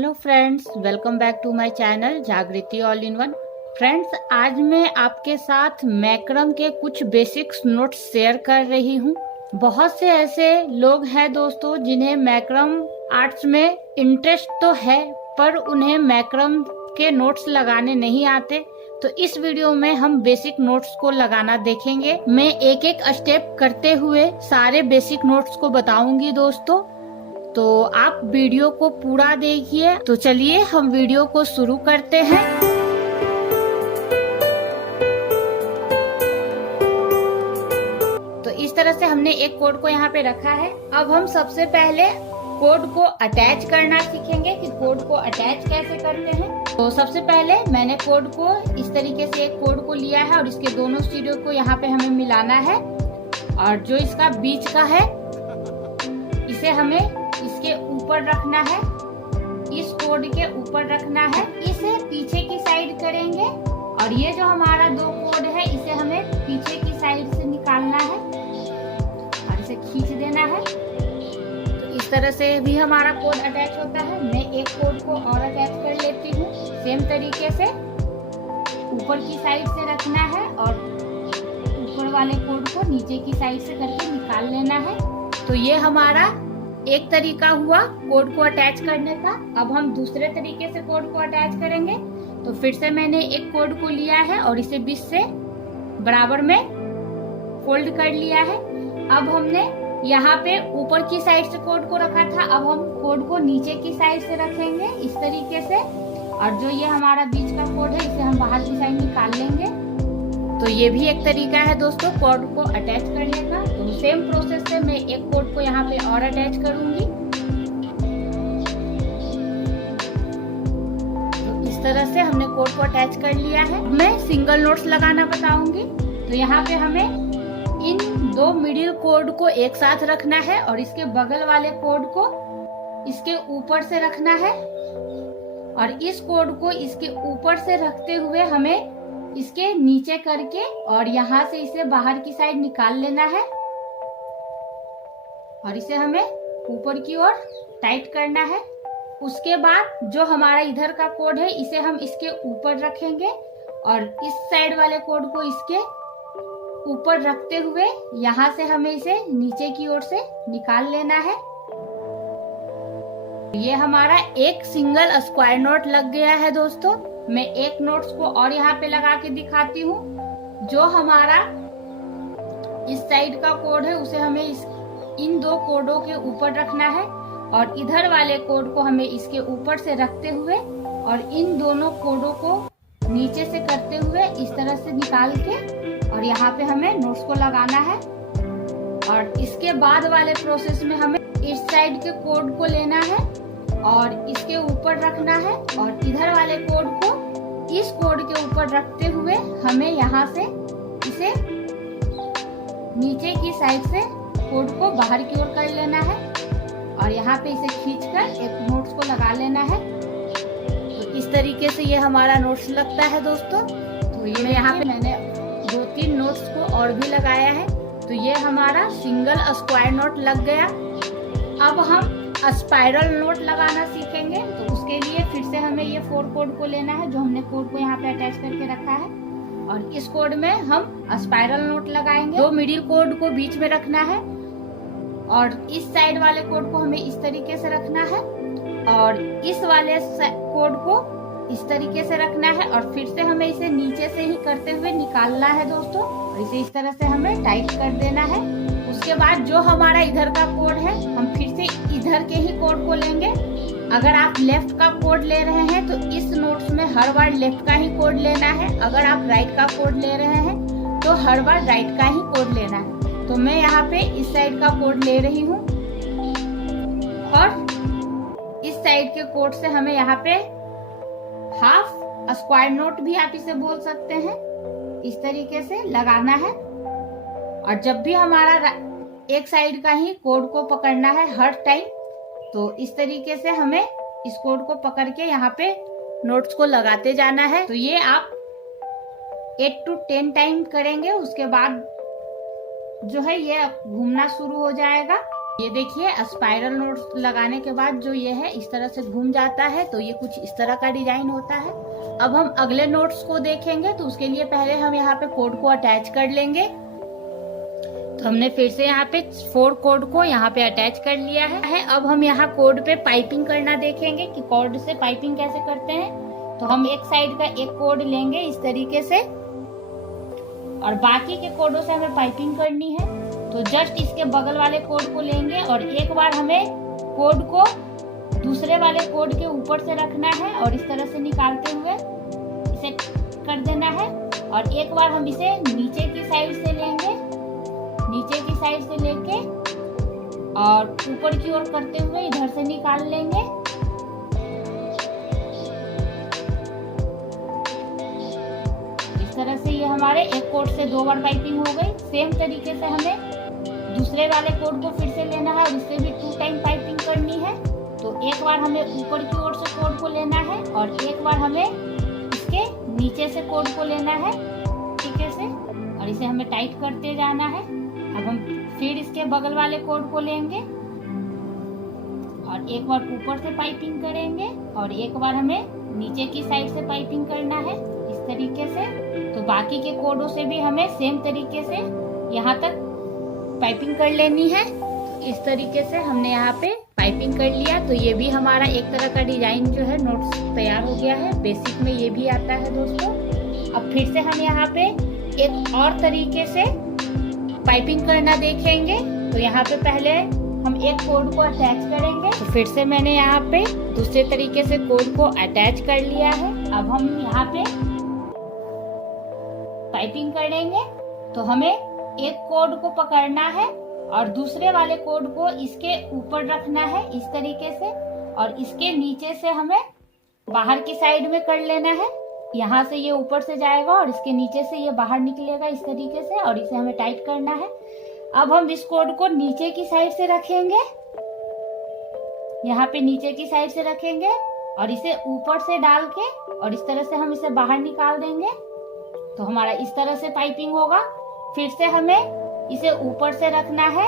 Hello friends, welcome back to my channel Jagriti all in one. Friends, आज मैं आपके साथ मैक्रम के कुछ बेसिक्स नोट्स शेयर कर रही हूँ। बहुत से ऐसे लोग हैं दोस्तों जिन्हें मैक्रम आर्ट्स में इंटरेस्ट तो है पर उन्हें मैक्रम के नोट्स लगाने नहीं आते। तो इस वीडियो में हम बेसिक नोट्स को लगाना देखेंगे। मैं एक एक स्टेप करते हुए सारे बेसिक नोट्स को बताऊंगी दोस्तों, तो आप वीडियो को पूरा देखिए। तो चलिए हम वीडियो को शुरू करते हैं। तो इस तरह से हमने एक कोड को यहाँ पे रखा है। अब हम सबसे पहले कोड को अटैच करना सीखेंगे कि कोड को अटैच कैसे करते हैं। तो सबसे पहले मैंने कोड को इस तरीके से एक कोड को लिया है और इसके दोनों स्टीरियो को यहाँ पे हमें मिलाना है, और जो इसका बीच का है इसे हमें इसके ऊपर रखना है, इस कोड के ऊपर रखना है। इसे पीछे की साइड करेंगे और ये जो हमारा दो कोड है इसे हमें पीछे की साइड से निकालना है और इसे खींच देना है। तो इस तरह से भी हमारा कोड अटैच होता है। मैं एक कोड को और अटैच कर लेती हूँ। सेम तरीके से ऊपर की साइड से रखना है और ऊपर वाले कोड को नीचे की साइड से करके निकाल लेना है। तो ये हमारा एक तरीका हुआ कोड को अटैच करने का। अब हम दूसरे तरीके से कोड को अटैच करेंगे। तो फिर से मैंने एक कोड को लिया है और इसे बीच से बराबर में फोल्ड कर लिया है। अब हमने यहाँ पे ऊपर की साइड से कोड को रखा था, अब हम कोड को नीचे की साइड से रखेंगे इस तरीके से, और जो ये हमारा बीच का कोड है इसे हम बाहर की साइड निकाल लेंगे। तो ये भी एक तरीका है दोस्तों कोड को अटैच करने का। तो सेम प्रोसेस से मैं एक कोड को यहाँ पे और अटैच करूंगी। तो इस तरह से हमने कोड को अटैच कर लिया है। मैं सिंगल नोट्स लगाना बताऊंगी। तो यहाँ पे हमें इन दो मिडिल कोड को एक साथ रखना है और इसके बगल वाले कोड को इसके ऊपर से रखना है, और इस कोड को इसके ऊपर से रखते हुए हमें इसके नीचे करके और यहाँ से इसे बाहर की साइड निकाल लेना है, और इसे हमें ऊपर की ओर टाइट करना है। उसके बाद जो हमारा इधर का कोड है इसे हम इसके ऊपर रखेंगे और इस साइड वाले कोड को इसके ऊपर रखते हुए यहाँ से हमें इसे नीचे की ओर से निकाल लेना है। ये हमारा एक सिंगल स्क्वायर नोट लग गया है दोस्तों। मैं एक नोट्स को और यहाँ पे लगा के दिखाती हूँ। जो हमारा इस साइड का कोड है उसे हमें इन दो कोडों के ऊपर रखना है, और इधर वाले कोड को हमें इसके ऊपर से रखते हुए और इन दोनों कोडों को नीचे से करते हुए इस तरह से निकाल के और यहाँ पे हमें नोट्स को लगाना है। और इसके बाद वाले प्रोसेस में हमें इस साइड के कोड को लेना है और इसके ऊपर रखना है, और इधर वाले कोड को इस कोड के ऊपर रखते हुए हमें यहाँ से इसे नीचे की साइड से कोड को बाहर की ओर कर लेना है और यहाँ पे इसे खींचकर एक नोट्स को लगा लेना है। तो इस तरीके से ये हमारा नोट्स लगता है दोस्तों। तो ये यहाँ पे मैंने 2-3 नोट्स को और भी लगाया है। तो ये हमारा सिंगल स्क्वायर नोट लग गया। अब हम स्पाइरल नोट लगाना सीखेंगे। तो उसके लिए फिर से हमें ये 4 कोड को लेना है जो हमने कोड को यहाँ पे अटैच करके रखा है, और इस कोड में हम स्पाइरल नोट लगाएंगे। दो मिडिल कोड को बीच में रखना है और इस साइड वाले कोड को हमें इस तरीके से रखना है और इस वाले कोड को इस तरीके से रखना है, और फिर से हमें इसे नीचे से ही करते हुए निकालना है दोस्तों, और इसे इस तरह से हमें टाइट कर देना है। उसके बाद जो हमारा इधर का कोड है हम फिर से इधर के ही कोड को लेंगे। अगर आप लेफ्ट का कोड ले रहे हैं तो इस नोट्स में हर बार लेफ्ट का ही कोड लेना है। अगर आप राइट का कोड ले रहे हैं तो हर बार राइट का ही कोड लेना है। तो मैं यहाँ पे इस साइड का कोड ले रही हूँ, और इस साइड के कोड से हमें यहाँ पे हाफ स्क्वायर नोट भी आप इसे बोल सकते हैं, इस तरीके से लगाना है। और जब भी हमारा एक साइड का ही कोड को पकड़ना है हर टाइम, तो इस तरीके से हमें इस कोड को पकड़ के यहाँ पे नोट्स को लगाते जाना है। तो ये आप 8 to 10 टाइम करेंगे। उसके बाद जो है ये घूमना शुरू हो जाएगा ये देखिए स्पाइरल नोट्स लगाने के बाद जो ये है इस तरह से घूम जाता है, तो ये कुछ इस तरह का डिजाइन होता है। अब हम अगले नोट्स को देखेंगे, तो उसके लिए पहले हम यहाँ पे कोड को अटैच कर लेंगे। तो हमने फिर से यहाँ पे 4 कोड को यहाँ पे अटैच कर लिया है। अब हम यहाँ कोड पे पाइपिंग करना देखेंगे कि कोड से पाइपिंग कैसे करते हैं। तो हम एक साइड का एक कोड लेंगे इस तरीके से, और बाकी के कोडों से हमें पाइपिंग करनी है। तो जस्ट इसके बगल वाले कोड को लेंगे और एक बार हमें कोड को दूसरे वाले कोड के ऊपर से रखना है और इस तरह से निकालते हुए इसे कर देना है। और एक बार हम इसे नीचे की साइड से लेंगे, नीचे की साइड से लेके और ऊपर की ओर करते हुए इधर से निकाल लेंगे। इस तरह से ये हमारे एक कोड से 2 बार पाइपिंग हो गई। सेम तरीके से हमें दूसरे वाले कोड को फिर से लेना है और इससे भी 2 टाइम पाइपिंग करनी है। तो एक बार हमें ऊपर की ओर से कोड को लेना है और एक बार हमें इसके नीचे से कोड को लेना है तरीके से, और इसे हमें टाइट करते जाना है। अब हम फिर इसके बगल वाले कोड को लेंगे और एक बार ऊपर से पाइपिंग करेंगे और एक बार हमें नीचे की साइड से पाइपिंग करना है इस तरीके से। तो बाकी के कोडों से भी हमें सेम तरीके से यहाँ तक पाइपिंग कर लेनी है। इस तरीके से हमने यहाँ पे पाइपिंग कर लिया। तो ये भी हमारा एक तरह का डिजाइन जो है नोट्स तैयार हो गया है। बेसिक में ये भी आता है दोस्तों। अब फिर से हम यहाँ पे एक और तरीके से पाइपिंग करना देखेंगे। तो यहाँ पे पहले हम एक कोड को अटैच करेंगे। तो फिर से मैंने यहाँ पे दूसरे तरीके से कोड को अटैच कर लिया है। अब हम यहाँ पे पाइपिंग करेंगे। तो हमें एक कोड को पकड़ना है और दूसरे वाले कोड को इसके ऊपर रखना है इस तरीके से, और इसके नीचे से हमें बाहर की साइड में कर लेना है। यहाँ से ये ऊपर से जाएगा और इसके नीचे से ये बाहर निकलेगा इस तरीके से, और इसे हमें टाइट करना है। अब हम इस कोड को नीचे की साइड से रखेंगे, यहाँ पे नीचे की साइड से रखेंगे और इसे ऊपर से डाल के और इस तरह से हम इसे बाहर निकाल देंगे। तो हमारा इस तरह से पाइपिंग होगा। फिर से हमें इसे ऊपर से रखना है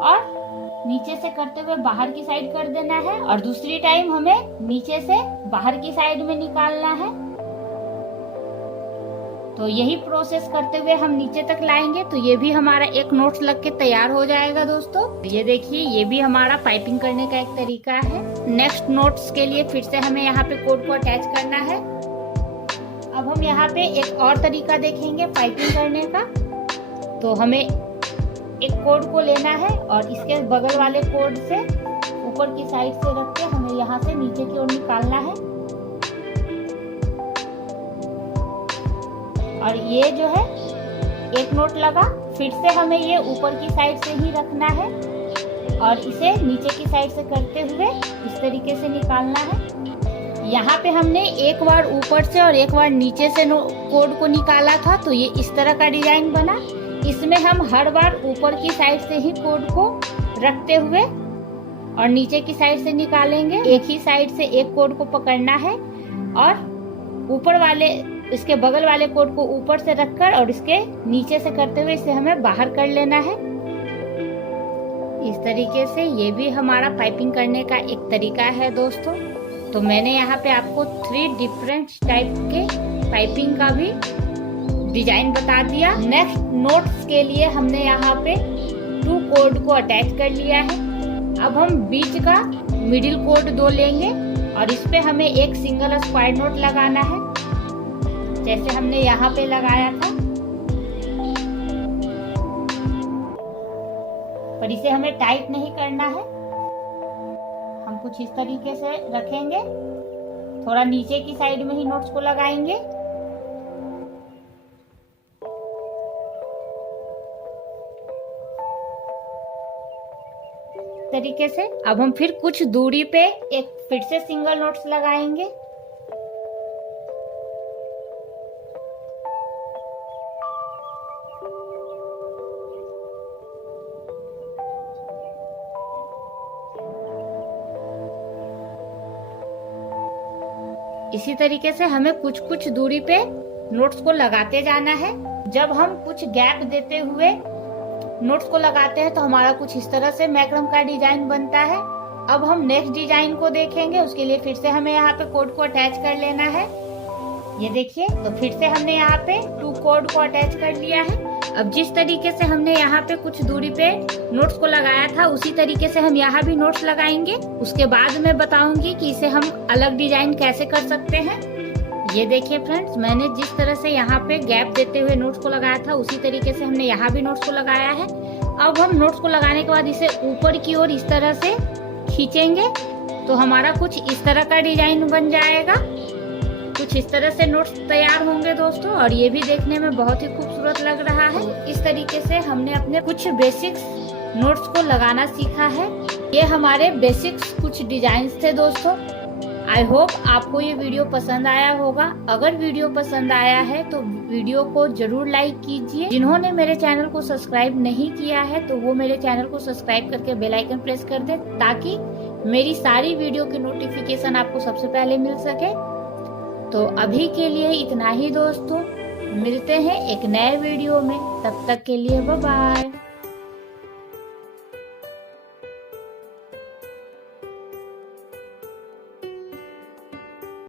और नीचे से करते हुए बाहर की साइड कर देना है, और दूसरी टाइम हमें नीचे से बाहर की साइड में निकालना है। तो यही प्रोसेस करते हुए हम नीचे तक लाएंगे। तो ये भी हमारा एक नोट्स लग के तैयार हो जाएगा दोस्तों। ये देखिए, ये भी हमारा पाइपिंग करने का एक तरीका है। नेक्स्ट नोट्स के लिए फिर से हमें यहाँ पे कोड को अटैच करना है। अब हम यहाँ पे एक और तरीका देखेंगे पाइपिंग करने का। तो हमें एक कोड को लेना है और इसके बगल वाले कोड से ऊपर की साइड से रख के हमें यहाँ से नीचे की ओर निकालना है। और ये जो है एक नोट लगा। फिर से हमें ये ऊपर की साइड से ही रखना है और इसे नीचे की साइड से करते हुए इस तरीके से निकालना है। यहाँ पे हमने एक बार ऊपर से और एक बार नीचे से कोड को निकाला था, तो ये इस तरह का डिजाइन बना। इसमें हम हर बार ऊपर की साइड से ही कोड को रखते हुए और नीचे की साइड से निकालेंगे। एक ही साइड से एक कोड को पकड़ना है और ऊपर वाले इसके बगल वाले कोड को ऊपर से रखकर और इसके नीचे से करते हुए इसे हमें बाहर कर लेना है। इस तरीके से ये भी हमारा पाइपिंग करने का एक तरीका है दोस्तों। तो मैंने यहाँ पे आपको 3 डिफरेंट टाइप के पाइपिंग का भी डिजाइन बता दिया। नेक्स्ट नोट्स के लिए हमने यहाँ पे 2 कोड को अटैच कर लिया है। अब हम बीच का मिडिल कोड 2 लेंगे और इस पे हमें एक सिंगल स्क्वायर नोट लगाना है, जैसे हमने यहाँ पे लगाया था। पर इसे हमें टाइट नहीं करना है, हम कुछ इस तरीके से रखेंगे। थोड़ा नीचे की साइड में ही नोट्स को लगाएंगे। तरीके से अब हम फिर कुछ दूरी पे एक फिर से सिंगल नोट्स लगाएंगे। इसी तरीके से हमें कुछ कुछ दूरी पे नोट्स को लगाते जाना है। जब हम कुछ गैप देते हुए नोट्स को लगाते हैं तो हमारा कुछ इस तरह से मैक्रम का डिजाइन बनता है। अब हम नेक्स्ट डिजाइन को देखेंगे। उसके लिए फिर से हमें यहाँ पे कोड को अटैच कर लेना है। ये देखिए, तो फिर से हमने यहाँ पे 2 कोड को अटैच कर लिया है। अब जिस तरीके से हमने यहाँ पे कुछ दूरी पे नोट्स को लगाया था, उसी तरीके से हम यहाँ भी नोट्स लगाएंगे। उसके बाद मैं बताऊंगी कि इसे हम अलग डिजाइन कैसे कर सकते हैं। ये देखिए फ्रेंड्स, मैंने जिस तरह से यहाँ पे गैप देते हुए नोट्स को लगाया था, उसी तरीके से हमने यहाँ भी नोट्स को लगाया है। अब हम नोट्स को लगाने के बाद इसे ऊपर की ओर इस तरह से खींचेंगे तो हमारा कुछ इस तरह का डिजाइन बन जाएगा। कुछ इस तरह से नोट्स तैयार होंगे दोस्तों, और ये भी देखने में बहुत ही खूबसूरत लग रहा है। इस तरीके से हमने अपने कुछ बेसिक्स नोट्स को लगाना सीखा है। ये हमारे बेसिक्स कुछ डिजाइन्स थे दोस्तों। आई होप आपको ये वीडियो पसंद आया होगा। अगर वीडियो पसंद आया है तो वीडियो को जरूर लाइक कीजिए। जिन्होंने मेरे चैनल को सब्सक्राइब नहीं किया है तो वो मेरे चैनल को सब्सक्राइब करके बेल आइकन प्रेस कर दे, ताकि मेरी सारी वीडियो की नोटिफिकेशन आपको सबसे पहले मिल सके। तो अभी के लिए इतना ही दोस्तों, मिलते हैं एक नए वीडियो में। तब तक के लिए बाय बाय।